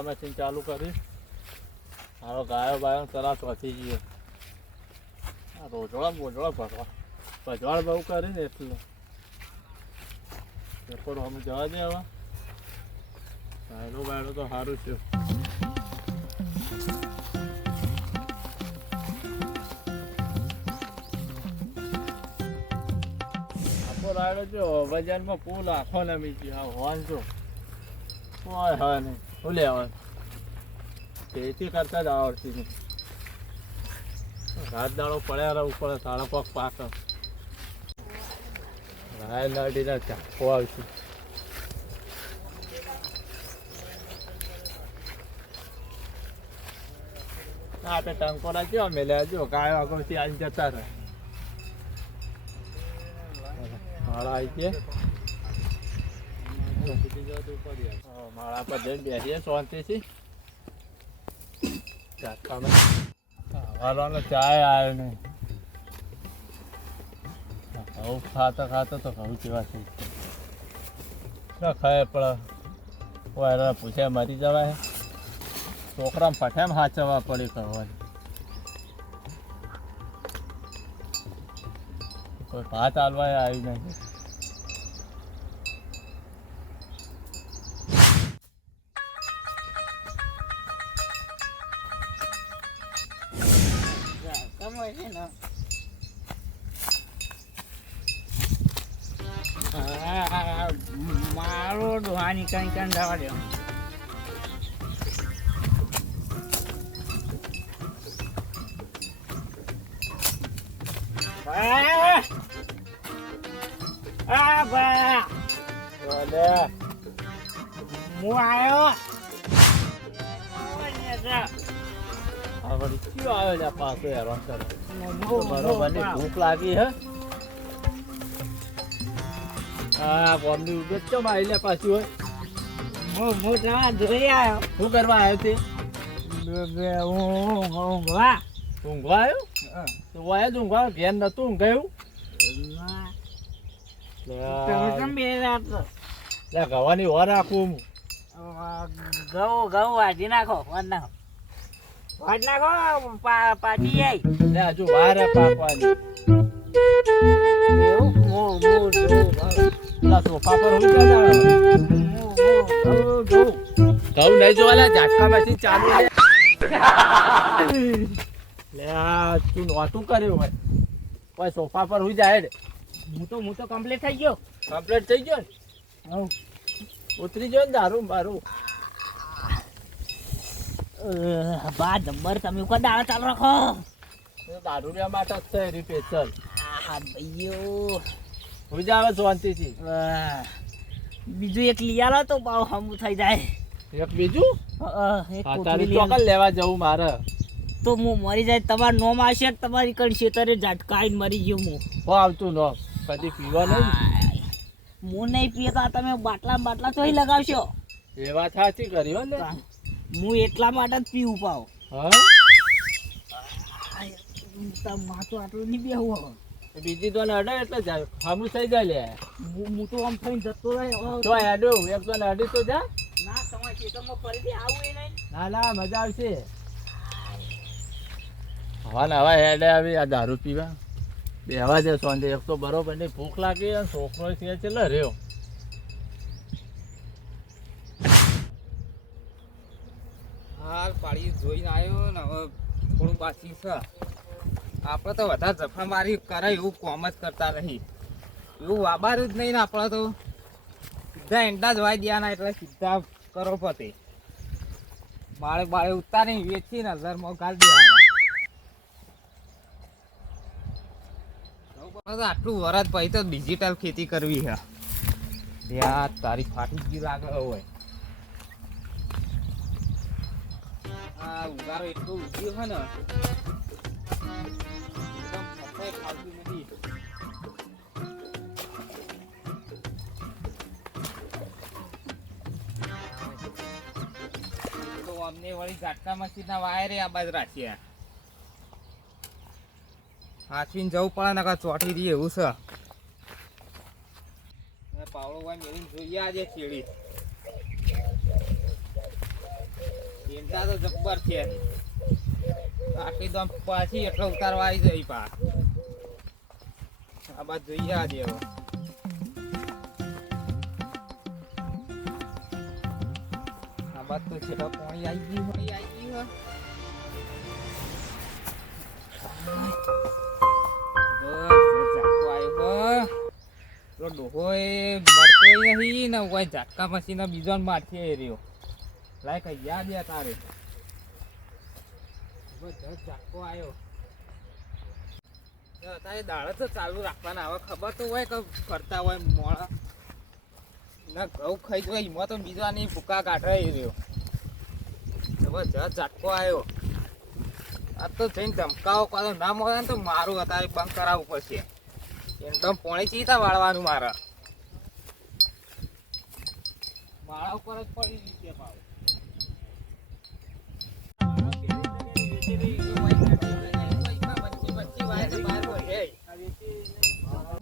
ઝટકા machine ચાલુ કરી. હારો ગાયો બાયો તરાસ વધી ગયો. આ રોજોળા બોજોળા ભરવા ભજવાળ બહુ કરીને એટલું. પેપર અમે જવા દે હવે. બાયરો બાયડો તો સારું છે. આખો રાયડો જો બજારમાં પુલ આખો નમી ગયો. હોન જો. હોય હોય નહીં. શું લેવાનું ખેતી કરતા જ આવડતી નહીં. રાત દાડો પડ્યા રહું પડે તાળો પગ પાક. રાય લાડીના ચાખો આવશે. આપણે ટંકો રાખ્યો મેલ્યા? જો ગાયો આગળથી આવી જતા રહે. માળા આવી હા, માળા પર જઈને બેસીએ શાંતિથી. ચાખામાં ચાય આવ્યો નહીં. ઘઉં ખાતા ખાતા તો ઘઉં જેવા થઈ ખાય પણ કોઈ પૂછે મરી જવાય. છોકરા ફઠેમ હાચવવા પડી કરવાની કોઈ ભાત આલવાય આવી નહીં. મારો ડોહાની કઈ કઈ જવા દે. હું આવ્યો? આ વળી કયો આવ્યો પાછો હેરાન કરે? ભૂખ લાગી હે? હા આવી લે પાછી હોય. હું હું જવા જોઈ આવ્યો. શું કરવા આવ્યો તે? વાહ ઊંઘવા. આવ્યો? તો વાયા જ ઊંઘવા ઘેર નતું ઊંઘાયું. ગવાની વાર રાખું ઘઉં ઘઉં વાટી નાખો વાટ નાખો. વાજ નાખો પાટી જાય હજુ વાર પાકવાની. પેલા સોફા પર હું ઘઉં નહીં જોવાલા ઝાટકામાંથી ચાલુ લે તું નહોતું કર્યું હોય કોઈ સોફા પર હું જાય હું તો હું તો કમ્પ્લીટ થઈ ગયો કમ્પ્લીટ થઈ ગયો ને ઉતરી ગયો ને દારૂ બારું બા જબ્બર તમે ઉપર દાળ ચાલુ રાખો. દારૂ લેવા માટે જ છે એરી પેચલ હા ભાઈઓ. હું જ આવે શાંતિથી. બીજું એક લઈ તો પાવ હમું થઈ જાય. એક બીજું? તારી લઈ લેવા જવું મારે. તો હું મરી જાય તમાર નોમ આવશે તમારી કઈ શેતરે ઝટકાઈને મરી ગયો હું? હો આવતું નોમ. કદી પીવા નહીં? હું. નહીં પીતા તમે બાટલા બાટલા તો લગાવશો? એ વાત સાચી કરી હો ને. હું. એટલા માટે જ પીવું પાવ હા? માથું આટલું નહીં બેહું હવે. બીજી તો અડે એટલે જાય હામું થઈ જાય લે. હું તો આમ થઈને જતો રહ્યો. તો હેડું એક તો અડી તો જા. ના તમારે ખેતરમાં ફરીથી આવું એ નહીં. ના ના મજા આવશે. હવા ને હવા હેડે આવી આ દારૂ પીવા. બેવા છે સાંજે એક તો બરોબર નહીં ભૂખ લાગી અને છોકરો છે ચેલો રહ્યો. હાલ પાડી જોઈને આવ્યો ને હવે થોડું બાકી છે. આપણે તો વધારે જફા મારી કરાય એવું કોમ જ કરતા નહીં એવું વાબારું જ નહીં ને આપણે તો. સીધા એંડા જ વાઈ દેવાના એટલે સીધા કરો પતે. બાળે ઉતારી વેચી ને હજારમાં ગાળ આટલું વરસ પછી તો ડિજિટલ ખેતી કરવી છે. યાર, તારી ફાટી જ લાગે હોય. આ ઉગારો એટલો ઉગ્યો હોય ને. એકદમ હાચવીને જવું પડે ને ચોટી રહી એવું પાવડો ભાઈ મેળીને જોઈએ આજે છેડી ચિંતા તો જબ્બર છે. આટલી તો પાછી એટલો ઉતારવા આવી જાય પા. આ બાદ જોઈએ આજે હવે. આ બાદ તો છેલ્લો પાણી આવી ગયું પાણી આવી ગયું હે. બસ, બસ આવ્યો હે. પેલો એ મળતોય નહીં ને ઝાટકા મશીન બીજો મારથી રહ્યો. લાય કઈ યાદ યા તારે. જબરજસ્ત ઝાટકો આવ્યો તો તારે દાડો તો ચાલુ રાખવાના. આવે ખબર તો હોય કે કરતા હોય મોડા. ના, ઘઉં ખાઈ જાય એમાં તો બીજા ની ભૂકા કાઢે રહ્યો. જબરજસ્ત ઝાટકો આવ્યો આ તો જઈને ધમકાવો કરો. ના મળે તો મારું અત્યારે બંધ કરાવવું પડશે. એકદમ પોણી ચીતા વાળવાનું મારે. માળા ઉપર જ પડી રીતે ભાવ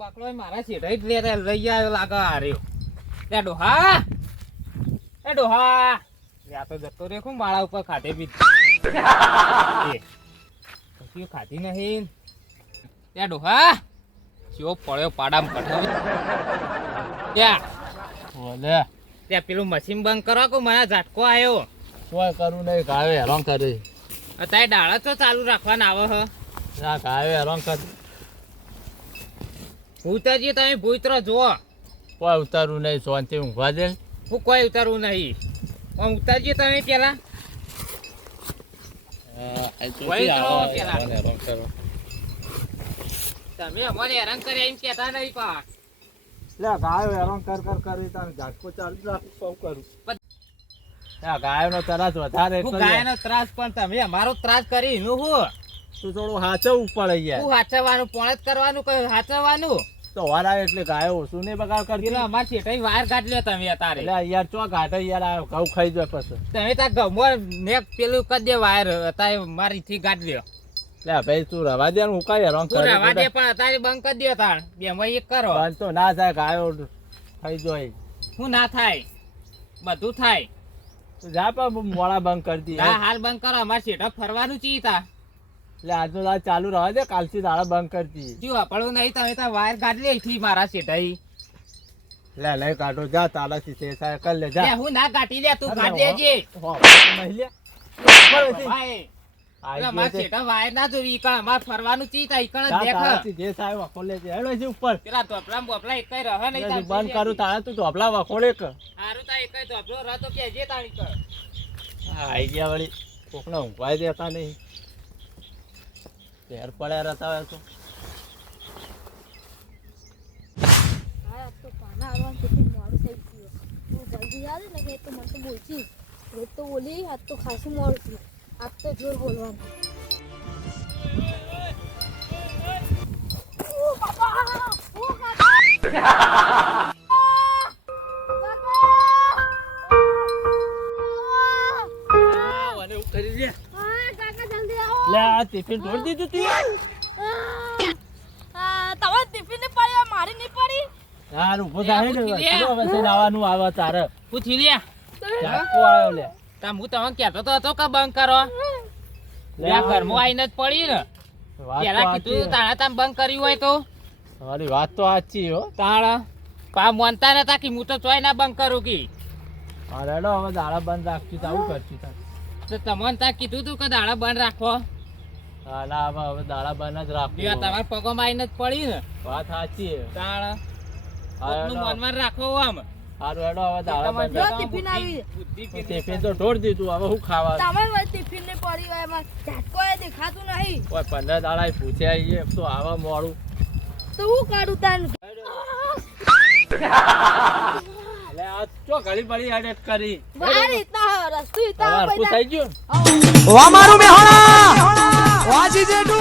બાકડો મારા શેઠે જ લેતા લઈ આવ્યો લાગે હાર્યો. લે ડોહા એ ડોહા. લે આ તો જતો રે હું માળા ઉપર ખાધે બી પછી ખાધી નહીં. ત્યાં ડોહા ચો પડ્યો પાડામ કઠો ત્યાં બોલે ત્યાં પેલું મશીન બંધ કરો કે મને ઝાટકો આવ્યો કોઈ કરું નહીં કાવે હેરાન કરે. અત્યારે ડાળા તો ચાલુ રાખવાના આવે હ. ના ગાવે હેરાન કરે. ભૂતજી તમે ભૂતરા જુઓ. કોઈ ઉતારું નહીં શાંતિ ઊંઘવા દે. હું કોઈ ઉતારું નહીં. આમ ઉતારજી તમે પેલા. તમે હેરાન કરી એમ કેતા નહીં પા લે ગાયો હેરાન કર કર કરી તારે ઝાટકો ચાલુ રાખું સૌ કરું? આ ગાયોનો ત્રાસ વધારે હું નો ત્રાસ પણ તમે અમારો ત્રાસ કરી એનું હું? તું થોડું હાચવવું પડે યાર તું હાચવવાનું પોણે જ કરવાનું કયું હાચવવાનું? તો વાર આવે એટલે ગાયો ઓછું નહીં બગાડ કરતી. પેલા અમાર શેઠાઈ વાર કાઢ લ્યો તમે અત્યારે. એટલે યાર ચો ગાઢે યાર આ ઘઉં ખાઈ જાય પછી. તમે તાર ગમો ને પેલું કરી દે વાયર અત્યારે મારી થી ગાઢ લ્યો. લે ભાઈ તું રવા દે હું કાય રંગ કરે રવા દે પણ અત્યારે બંધ કરી દે તાણ. બે માં એક કરો. બંધ તો ના થાય ગાયો ખાઈ જાય. હું ના થાય. બધું થાય. જા પણ મોડા બંધ કરતી હા હાલ બંધ કરો. અમાર છે ફરવાનું ચીતા એટલે આજનો દાળ ચાલુ રહે દે કાલથી દાળ બંધ કરતી જો આપણો નહીં તમે તાર વાયર કાઢી લે મારા શેઠાઈ. લે લઈ કાઢો જા તારાથી થી થાય કર લે લે જા હું ના કાઢી લે તું કાઢ લેજે. લે. ભાઈ. શેઠા વાયર ના જોવી ઈકણ ફરવાનું ચીતા ઈકણ દેખ. જે સાહેબ વખોલે છે. હેડો છે ઉપર. પેલા ધોપલા બોપલા એક રહે નહીં બંધ કરું તારા તું ધોપલા વખોલે કર હારું તા ધોપલો રહ તો કેજે તાણી કર આઈ ગયા વળી. કોકને ઊંઘવાય દેતા નહીં. ઘેર પડ્યા રહેતા હોય તો કરી આવો લે આ ટિફિન તોડી દીધું તું. આ, ટિફિનની પડી મારી નહીં પડી. હાર ઊભો થાય ને લે, આ ચલો હવે છે નાવાનું આવે તારે. પૂછી લે. ઝાટકો આવ્યો લે. તા હું તમને કહેતો તો હતો કે બંધ કરો. લે ઘરમાં આવીને જ પડી ને. પેલા કીધું. તાણે તામ બંધ કર્યું હોય તો. તમારી વાત તો સાચી હો. તાણ પા માનતા નતા કે હું તો ચોય ના બંધ કરું કે. અરે હેડો હવે દાડા બંધ રાખશું તો આવું કરશું તો તમને તા કીધું તું કે દાડા બંધ રાખો. ના હવે હવે દાડા બંધ જ રાખવું તમારા પગોમાં આવીને જ પડી ને. વાત સાચી હે હા. મનમાં રાખો આમ. હારું હેડો હવે દાડા ટિફિન આવી. તો ટિફિન તો ઢોળ દીધું હવે શું ખાવાનું? તમારે ટિફિનની પડી હોય એમાં ઝાટકો એ દેખાતું નહીં. દાડા તો આવા મોડું. તો હું કાઢું તાન? એટલે આ ચો ઘડી પડી એડેટ કરી. રસ્તું હરખું બધા. થઈ ગયું મેહોણા! వాచి చెట్టు